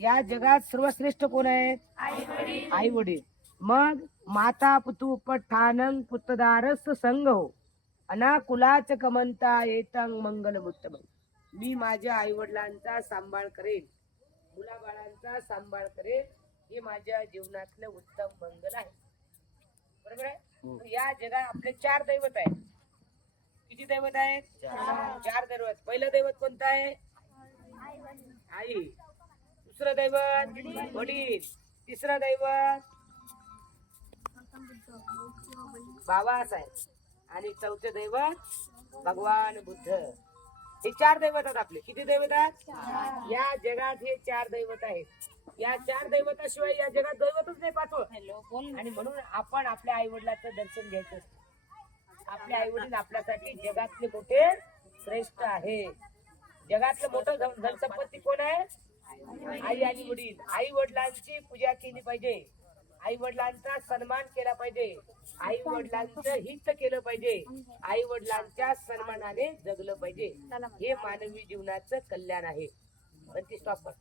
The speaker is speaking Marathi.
या जगात सर्वश्रेष्ठ कोण आहेत? आई वडील. मग माता पुतू पठानंग पुतदारस संग हो अनाकुलाच कमंता येतंग मंगल उत्तम. मी माझ्या आई वडिलांचा सांभाळ करेन, मुलाबाळांचा सांभाळ करेन, हे माझ्या जीवनातलं उत्तम मंगल आहे. बरोबर आहे. या जगात आपले 4 दैवत आहेत. किती दैवत आहेत? 4 दैवत. पहिलं दैवत कोणतं आहे? आई. दुसरं दैवत वडील. तिसरं दैवत बाबासाहेब आणि चौथे दैवत भगवान बुद्ध. हे 4 दैवत आहेत आपले. किती दैवत आहेत? या जगात हे 4 दैवत आहेत. या 4 दैवताशिवाय या जगात दैवतच नाही पाठवत. आणि म्हणून आपण आपल्या आई वडिलांचं दर्शन घ्यायचं. आपले आई वडील आपल्यासाठी जगातले मोठे श्रेष्ठ आहे. जगातलं मोठं धनसंपत्ती कोण आहे? आई आणि वडील. आई वडिलांची पूजा केली पाहिजे, आई वडिलांचा सन्मान केला पाहिजे, आई वडिलांचं हित केलं पाहिजे, आई वडिलांच्या सन्मानाने जगलं पाहिजे. हे मानवी जीवनाचं कल्याण आहे. पण ती स्टॉप कर.